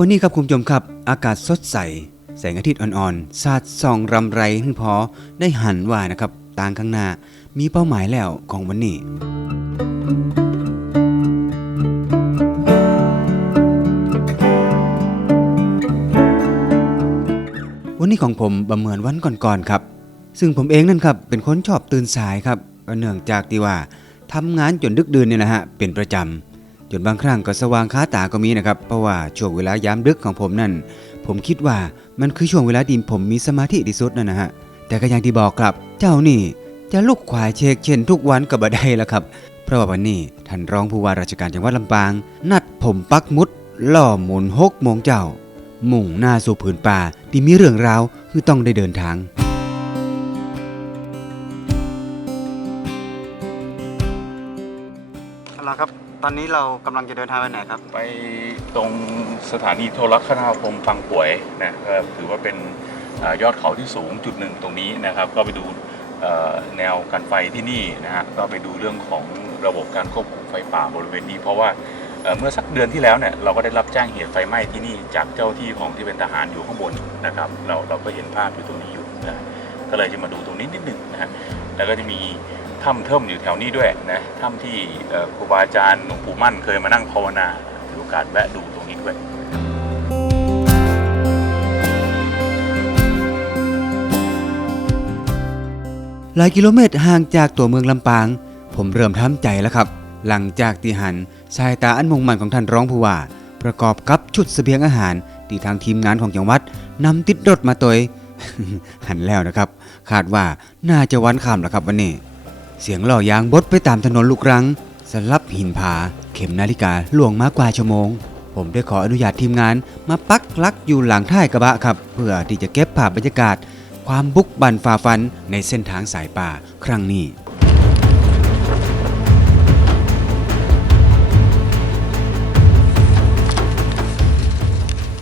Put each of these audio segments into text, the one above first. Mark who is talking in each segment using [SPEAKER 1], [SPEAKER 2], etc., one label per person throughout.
[SPEAKER 1] วันนี้ครับคุณผู้ชมครับ อากาศสดใส แสงอาทิตย์อ่อนๆ สาดส่องรำไรให้พอได้หันว่านะครับต่างข้างหน้ามีเป้าหมายแล้วของวันนี้ วันนี้ของผมบ่เหมือนวันก่อนๆครับ ซึ่งผมเองนั่นครับเป็นคนชอบตื่นสายครับก็เนื่องจากที่ว่าทำงานจนดึกดื่นเนี่ยนะฮะเป็นประจำ จนบางครั้งก็สว่างค้าตาก็มีนะครับเพราะว่าช่วงเวลายามดึกของผมนั่น ผมคิดว่ามันคือช่วงเวลาที่ผมมีสมาธิที่สุดนั่นนะฮะแต่ก็อย่างที่บอกครับ เจ้านี่จะลุกขวายเชกเช่นทุกวันก็บ่ได้แล้วครับ เพราะว่าวันนี้ท่านรองผู้ว่าราชการจังหวัดลำปาง นัดผมปักมุดล่อหมุนหกโมงเจ้า มุ่งหน้าสู่ผืนป่าที่มีเรื่องราวคือต้องได้เดินทาง ตอนนี้เรากำลังจะเดินทางไปไหนครับ
[SPEAKER 2] ไปตรงสถานีโทรคมนาคมบางป่วยนะก็ถือว่าเป็นอยอดเขาที่สูงจุดหนึ่งตรงนี้นะครับ ก็ไปดูเอ่อแนวการไฟที่นี่นะฮะก็ไปดูเรื่องของระบบการควบคุมไฟป่าบริเวณนี้ เพราะว่าเอ่อเมื่อสักเดือนที่แล้วเนี่ยเราก็ได้รับแจ้งเหตุไฟไหม้ที่นี่จากเจ้าที่ของที่เป็นทหารอยู่ข้างบนนะครับ เราเราก็เห็นภาพอยู่ตรงนี้อยู่นะก็เลยจะมาดูตรงนี้นิดหนึ่งนะฮะแล้วก็จะมี ถ้ำเทิมอยู่แถวนี้ด้วยนะถ้ำที่ครูบาอาจารย์หลวงปู่มั่นเคยมานั่งภาวนาถือโอกาสแวะดูตรงนี้ด้วย
[SPEAKER 1] หลายกิโลเมตรห่างจากตัวเมืองลำปาง ผมเริ่มทำใจแล้วครับ หลังจากที่หันสายตาอันมุ่งมั่นของท่านร้องผู้ว่า ประกอบกับชุดเสบียงอาหารที่ทางทีมงานของจังหวัดนำติดรถมาตัวหันแล้วนะครับ คาดว่าน่าจะวันค่ำแล้วครับวันนี้ เสียงหล่อยางบดไปตามถนนลูกรังสลับหินผา เข็มนาฬิกาล่วงมากกว่าชั่วโมง ผมได้ขออนุญาตทีมงานมาปักลักอยู่หลังท้ายกระบะครับ เพื่อที่จะเก็บภาพบรรยากาศ ความบุกบันฝ่าฟันในเส้นทางสายป่าครั้งนี้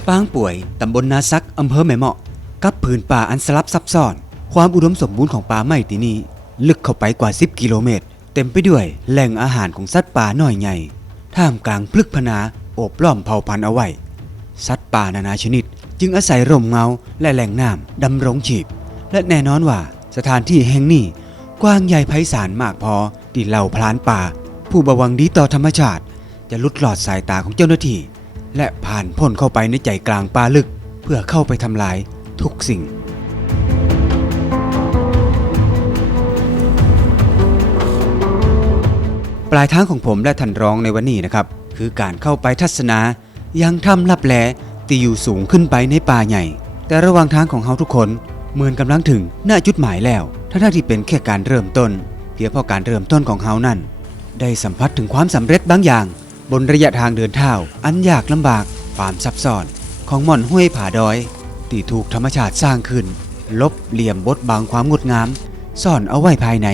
[SPEAKER 1] ปางป่วย ตำบลนาซัก อำเภอแม่เมาะ กับผืนป่าอันสลับซับซ้อน ความอุดมสมบูรณ์ของป่าไม้ที่นี่ ลึกเข้าไปกว่า 10 กิโลเมตร เต็มไปด้วยแหล่งอาหารของสัตว์ป่าน้อยใหญ่ ท่ามกลางพลึกพนาโอบล้อมเผ่าพันธุ์เอาไว้ สัตว์ป่านานาชนิด จึงอาศัยร่มเงาและแหล่งน้ำดำรงชีพ และแน่นอนว่าสถานที่แห่งนี้กว้างใหญ่ไพศาลมากพอที่เหล่าพลานป่า ผู้บวังดีต่อธรรมชาติ จะลุดหลอดสายตาของเจ้าหน้าที่ และผ่านพ้นเข้าไปในใจกลางป่าลึก เพื่อเข้าไปทำลายทุกสิ่ง ลายทางของผมและท่านรองในวันนี้นะครับ คือการเข้าไปทัศนายังถ้ำลับแลที่อยู่สูงขึ้นไปในป่าใหญ่ แต่ระหว่างทางของเฮาทุกคนเหมือนกำลังถึงหน้าจุดหมายแล้วทั้งที่เป็นแค่การเริ่มต้น เพียงเพราะการเริ่มต้นของเฮานั่นได้สัมผัสถึงความสำเร็จบางอย่าง บนระยะทางเดินเท้าอันยากลำบากความซับซ้อนของหม่อนห้วยผาดอยที่ถูกธรรมชาติสร้างขึ้น ลบเหลี่ยมบดบังความงดงาม ซ่อนเอาไว้ภายใน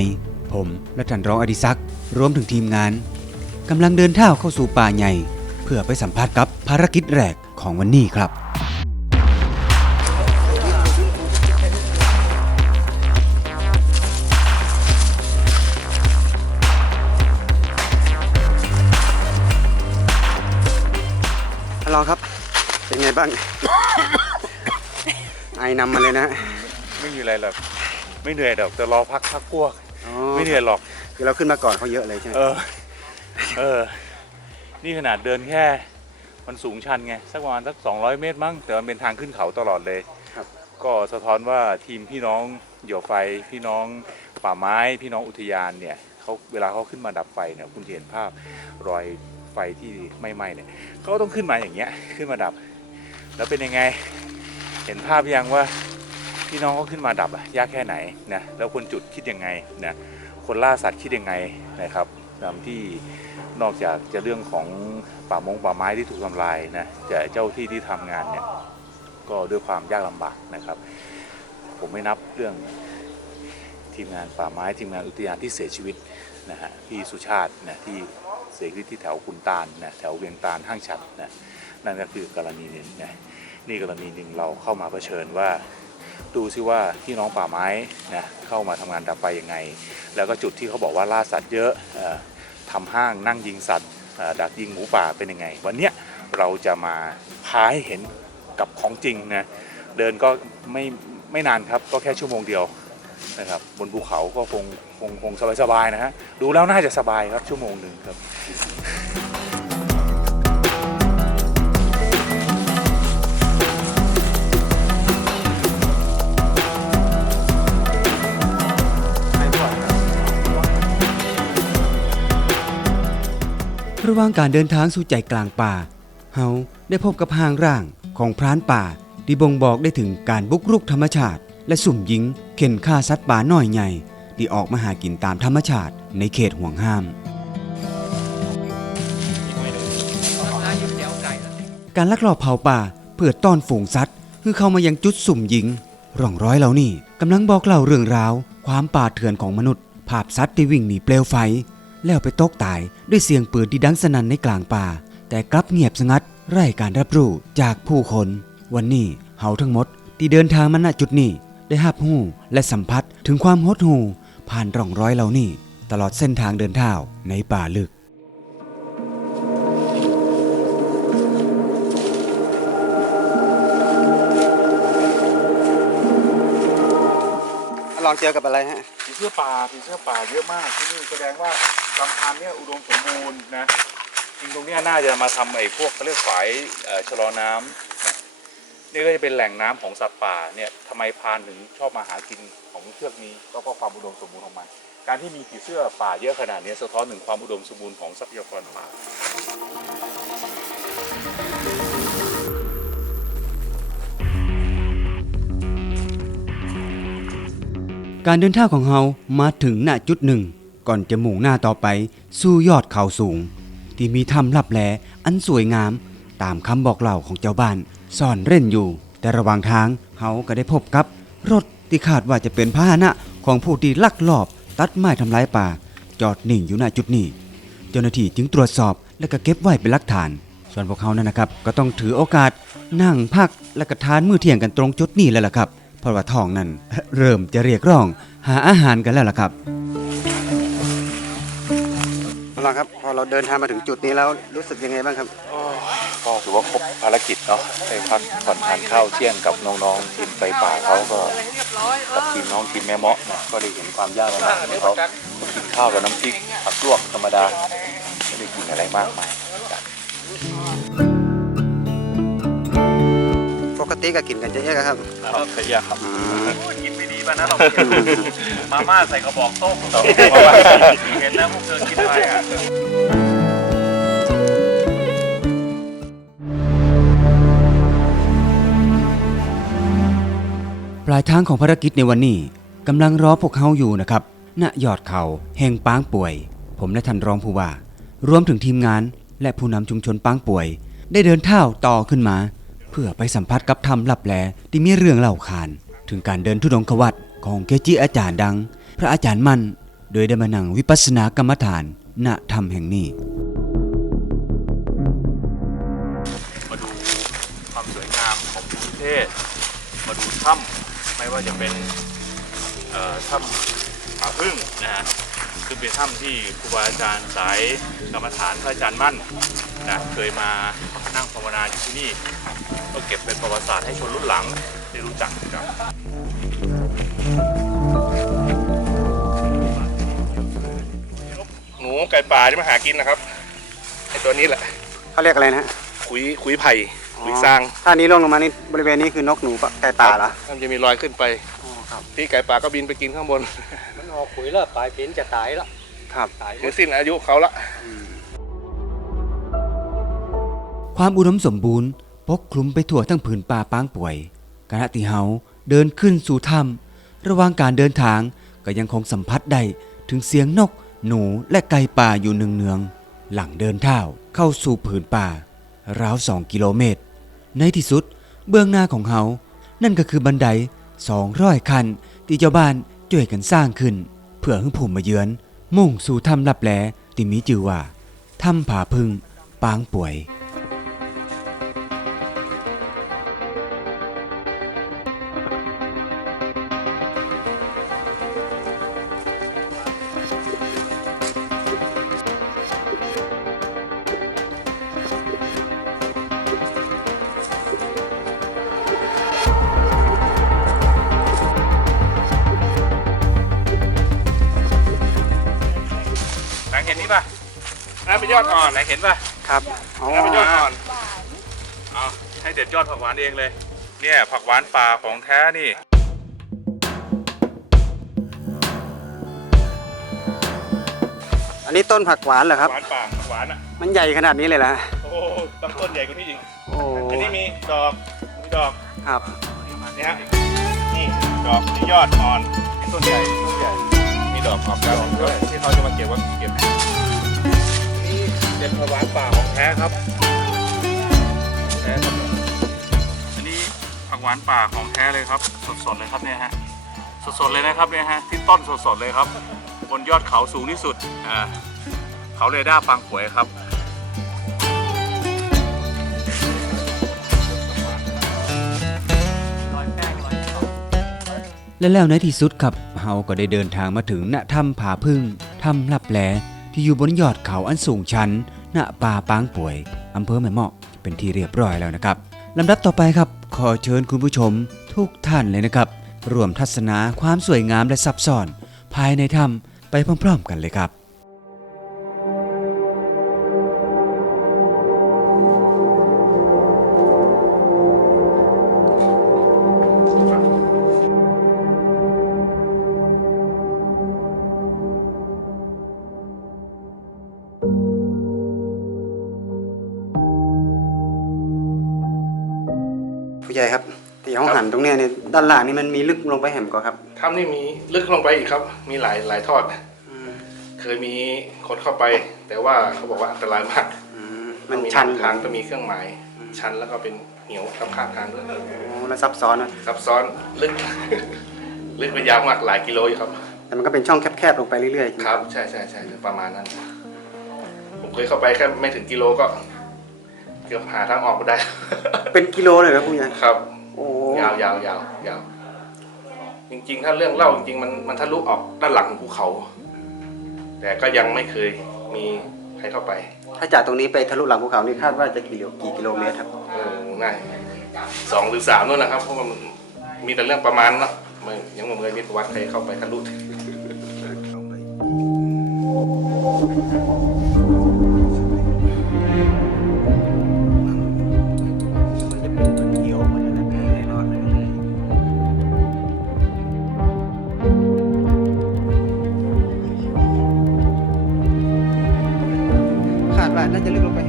[SPEAKER 1] ผมและท่านรองอดิศักดิ์รวมถึงทีมงานกำลังเดินเท้าเข้าสู่ป่าใหญ่ เพื่อไปสัมผัสกับภารกิจแรกของวันนี้ครับลองครับ เป็นไงบ้าง ไอนำมาเลยนะ
[SPEAKER 2] ไม่มีอะไรหรอก ไม่เหนื่อยดอกแต่รอพักพักพวก ไม่เหนื่อยหรอก
[SPEAKER 1] คือเราขึ้นมาก่อนเขาเยอะเลยใช่ไหม
[SPEAKER 2] เออเออ นี่ขนาดเดินแค่มันสูงชันไง สักประมาณสัก 200 เมตรมั้ง แต่มันเป็นทางขึ้นเขาตลอดเลย
[SPEAKER 1] ครับ
[SPEAKER 2] ก็สะท้อนว่าทีมพี่น้องเหยี่ยวไฟพี่น้องป่าไม้พี่น้องอุทยานเนี่ยเขาเวลาเขาขึ้นมาดับไฟเนี่ยคุณจะเห็นภาพรอยไฟที่ไม่ไหม้เนี่ยเขาต้องขึ้นมาอย่างเงี้ยขึ้นมาดับ แล้วเป็นยังไง เห็นภาพยังว่า พี่น้องเขาขึ้นมาดับอะยากแค่ไหนนะแล้วคนจุดคิดยังไงนะคนล่าสัตว์คิดยังไงนะครับตามที่นอกจากจะเรื่องของป่ามงป่าไม้ที่ถูกทำลายนะจะเจ้าที่ที่ทำงานเนี่ยก็ด้วยความยากลำบากนะครับ ผมไม่นับเรื่องทีมงานป่าไม้ทีมงานอุทยานที่เสียชีวิตนะฮะพี่สุชาตินะที่เสียชีวิตที่แถวคุณตาลนะแถวเวียงตาลห้างฉัดนะนั่นก็คือกรณีหนึ่งนะนี่กรณีหนึ่งเราเข้ามาเผชิญว่า ดูซิว่าพี่น้องป่าไม้นะเข้ามาทำงานดับไฟยังไง แล้วก็จุดที่เขาบอกว่าล่าสัตว์เยอะออทำห้างนั่งยิงสัตว์ดักยิงหมูป่าเป็นยังไง วันเนี้ยเราจะมาพาให้เห็นกับของจริงนะเดินก็ไม่ไม่นานครับก็แค่ชั่วโมงเดียวนะครับบนภูเขาก็คงคงคงสบายๆนะฮะดูแล้วน่าจะสบายครับชั่วโมงหนึ่งครับ
[SPEAKER 1] ระหว่างการเดินทางสู่ใจกลางป่า เฮาได้พบกับหางร่างของพรานป่า ที่บ่งบอกได้ถึงการบุกรุกธรรมชาติ และสุ่มยิงเข็นฆ่าสัตว์ป่าน้อยใหญ่ ที่ออกมาหากินตามธรรมชาติในเขตห่วงห้าม การลักลอบเผาป่าเพื่อต้อนฝูงสัตว์ คือเข้ามายังจุดสุ่มยิง ร่องร้อยเหล่านี้กำลังบอกเล่าเรื่องราว ความป่าเถื่อนของมนุษย์ ภาพสัตว์ที่วิ่งหนีเปลวไฟ แล้วไปตกตายด้วยเสียงปืนที่ดังสนั่นในกลางป่า แต่กลับเงียบสงัดไร้การรับรู้จากผู้คน วันนี้เฮาทั้งหมดที่เดินทางมาณจุดนี้ได้หับหูและสัมผัสถึงความหดหู่ผ่านร่องรอยเหล่านี้ตลอดเส้นทางเดินเท้าในป่าลึก
[SPEAKER 3] ลองเจอกับอะไรฮะ
[SPEAKER 2] ผีเสื้อป่าผีเสื้อป่าเยอะมากที่นี่แสดงว่า ลำธารเนี่ยอุดมสมบูรณ์นะจริงตรงเนี้ยน่าจะมาทำไอ้พวกเขาเรียกฝายเอ่อชะลอน้ำนะนี่ก็จะเป็นแหล่งน้ำของสัตว์ป่าเนี่ยทำไมพรานถึงชอบมาหากินของเชือกนี้ก็เพราะความอุดมสมบูรณ์ของมันการที่มีผีเสื้อป่าเยอะขนาดนี้สะท้อนถึงความอุดมสมบูรณ์ของทรัพยากรป่า
[SPEAKER 1] การเดินทางของเฮามาถึงณจุดหนึ่ง ก่อนจะมุ่งหน้าต่อไปสู่ยอดเขาสูง ที่มีถ้ำลับแลอันสวยงาม ตามคำบอกเล่าของเจ้าบ้านซ่อนเร่นอยู่ แต่ระหว่างทางเฮาก็ได้พบกับ รถที่คาดว่าจะเป็นพาหนะของผู้ที่ลักลอบ ตัดไม้ทำลายป่า จอดนิ่งอยู่ณจุดนี้ เจ้าหน้าที่จึงตรวจสอบและก็เก็บไว้เป็นหลักฐาน ส่วนพวกเขานั่นนะครับ ก็ต้องถือโอกาสนั่งพักและก็ทานมื้อเที่ยงกันตรงจุดนี้แล้วล่ะครับ เพราะว่าท้องนั้นเริ่มจะเรียกร้อง หาอาหารกันแล้วล่ะครับ
[SPEAKER 3] ลองครับพอเราเดินทางมาถึงจุดนี้แล้วรู้สึกยังไงบ้างครับ
[SPEAKER 2] ก็ถือว่าครบภารกิจเนาะได้พักผ่อนทานข้าวเที่ยงกับน้องๆทีมไฟป่าเขาก็กับทีมน้องทีมแม่เมาะนะก็ได้เห็นความยากลำบากของเขากินข้าวกับน้ำพริกผักลวกธรรมดาไม่ได้กินอะไรมากมาย
[SPEAKER 3] ปกติก็กินกันเยอะๆครับ
[SPEAKER 2] ครับขยะครับ
[SPEAKER 3] อืม
[SPEAKER 2] กินไม่ดี ป่ะนะเรามาม่าใส่กระบอกต้มเห็นนะพวกเธอกินอะไรอะ
[SPEAKER 1] ปลายทางของภารกิจในวันนี้กำลังรอพวกเขาอยู่นะครับณยอดเขาแห่งปางป่วย ผมและท่านรองผู้ว่า รวมถึงทีมงานและผู้นำชุมชนปางป่วย ได้เดินเท้าต่อขึ้นมา เพื่อไปสัมผัสกับธรรมลับแลที่มีเรื่องเล่าขาน ถึงการเดินทุดงควัตของเกจิอาจารย์ดัง พระอาจารย์มั่น โดยได้มานั่งวิปัสสนากรรมฐานณธรรมแห่งนี้
[SPEAKER 2] มาดูความสวยงามของภูมิประเทศมาดูถ้ำไม่ว่าจะเป็นถ้ำผาพึ่งนะฮะซึ่งเป็นถ้ำที่ครูบาอาจารย์สายกรรมฐานพระอาจารย์มั่นนะเคยมานั่งภาวนาอยู่ที่นี่ ก็เก็บเป็นประวัติศาสตร์ให้คนรุ่นหลังได้รู้จัก
[SPEAKER 4] ไก่ป่าที่มาหากินนะครับไอตัวนี้แหละ
[SPEAKER 3] เขาเรียกอะไรนะฮะ
[SPEAKER 4] ขุยขุยไผ่ขุยสร้าง
[SPEAKER 3] ถ้านี้ล่วงลงมานี่บริเวณนี้คือนกหนูปะไก่ป่าเหรอ
[SPEAKER 4] มันจะมีรอยขึ้นไป
[SPEAKER 3] อ๋อครับ
[SPEAKER 4] ที่ไก่ป่าก็บินไปกินข้างบน
[SPEAKER 5] มันออกขุยแล้วปลายปีนจะตายแล้ว
[SPEAKER 3] ครับ
[SPEAKER 5] ตายหม
[SPEAKER 4] ถึ
[SPEAKER 5] ด
[SPEAKER 4] งสิ้นอายุเขาละ
[SPEAKER 1] ความอุดมสมบูรณ์ปกคลุมไปทั่วทั้งผืนป่าปางป่วยขณะที่เฮาเดินขึ้นสู่ถ้ำระหว่างการเดินทางก็ยังคงสัมผัสได้ถึงเสียงนก หนูและไก่ป่าอยู่เนืองๆหลังเดินเท้าเข้าสู่ผืนป่าราวสองกิโลเมตร ในที่สุดเบื้องหน้าของเฮานั่นก็คือบันไดสองร้อยคันที่เจ้าบ้านช่วยกันสร้างขึ้น เพื่อให้ผู้มาเยือน มุ่งสู่ถ้ำลับแลที่มีชื่อว่าถ้ำผาพึ่งปางป่วย
[SPEAKER 2] ยอดอ่อนไหนเห็นป่ะ
[SPEAKER 3] ครับอ๋อ
[SPEAKER 2] นั่นเป็นยอดอ่อนเอาให้เด็ดยอดผักหวานเองเลย เนี่ยผักหวานป่าของแท้นี่
[SPEAKER 3] อันนี้ต้นผักหวานเหรอครับ
[SPEAKER 2] หวานป่าผักหวานอะ
[SPEAKER 3] มันใหญ่ขนาดนี้เลยเหรอ
[SPEAKER 2] โอ้ต้นต้นใหญ่กว่านี้อีก
[SPEAKER 3] โอ้
[SPEAKER 2] อันนี้มีดอกมีดอก
[SPEAKER 3] ครับ
[SPEAKER 2] นี่ฮะนี่ดอกนี่ยอดอ่อนต้นใหญ่ต้นใหญ่มีดอกออกแล้วด้วยที่เขาจะมาเก็บว่าเก็บนี่ เด็ดผักหวานป่าของแท้ครับแท้ครับอันนี้ผักหวานป่าของแท้เลยครับ สดๆเลยครับเนี่ยฮะสดๆเลยนะครับเนี่ยฮะที่ต้นสดๆเลยครับ บนยอดเขาสูงที่สุดอ่าเขาเรดาร์ปางป่วยครับ
[SPEAKER 1] และแล้วในที่สุดครับเฮาก็ได้เดินทางมาถึงณถ้ำผาพึ่งถ้ำลับแล ที่อยู่บนยอดเขาอันสูงชัน ณ ป่าปางป่วย อำเภอแม่เมาะเป็นที่เรียบร้อยแล้วนะครับลำดับต่อไปครับ ขอเชิญคุณผู้ชมทุกท่านเลยนะครับ ร่วมทัศนาความสวยงามและซับซ้อน ภายในถ้ำไปพร้อมๆกันเลยครับ
[SPEAKER 3] ญ่ครับที่เขาหันตรงเนี้ยเนี่ยด้านล่างนี่มันมีลึกลงไปแหมก่อนครับ
[SPEAKER 4] ถ้ำนี่มีลึกลงไปอีกครับ มีหลายหลายทอด
[SPEAKER 3] อืม
[SPEAKER 4] เคยมีคนเข้าไป แต่ว่าเขาบอกว่าอันตรายมาก
[SPEAKER 3] อืมมันชัน
[SPEAKER 4] ทางก็มีเครื่องหมาย ชันแล้วก็เป็นเหวตามข้างทางด้วย
[SPEAKER 3] โอ้แล้วซับซ้อนนะ
[SPEAKER 4] ซับซ้อนลึก ลึกไปยาวมากหลายกิโลอยู่ครับ
[SPEAKER 3] แต่มันก็เป็นช่องแคบๆลงไปเรื่อยๆ
[SPEAKER 4] ครับ ใช่ใช่ใช่ประมาณนั้น ผมเคยเข้าไปแค่ไม่ถึงกิโลก็ เกือบหาทางออกไม่ได้
[SPEAKER 3] เป็นกิโลเลยครับผู้ใหญ่
[SPEAKER 4] ครับ
[SPEAKER 3] โอ้
[SPEAKER 4] ยาวยาวยาวยาวจริง ๆ ถ้าเรื่องเล่าจริงๆมันมันทะลุออกด้านหลังของภูเขา แต่ก็ยังไม่เคยมีใครเข้าไป
[SPEAKER 3] ถ้าจากตรงนี้ไปทะลุหลังภูเขานี่คาดว่าจะกี่กิโลกี่กิโลเมตรครับ
[SPEAKER 4] เออง่ายสองหรือสามนู่นนะครับเพราะว่ามันมีแต่เรื่องประมาณเนาะไม่ยังไม่เคยมีประวัติใครเข้าไปทะลุ
[SPEAKER 3] คา น่าจะลึกลงไป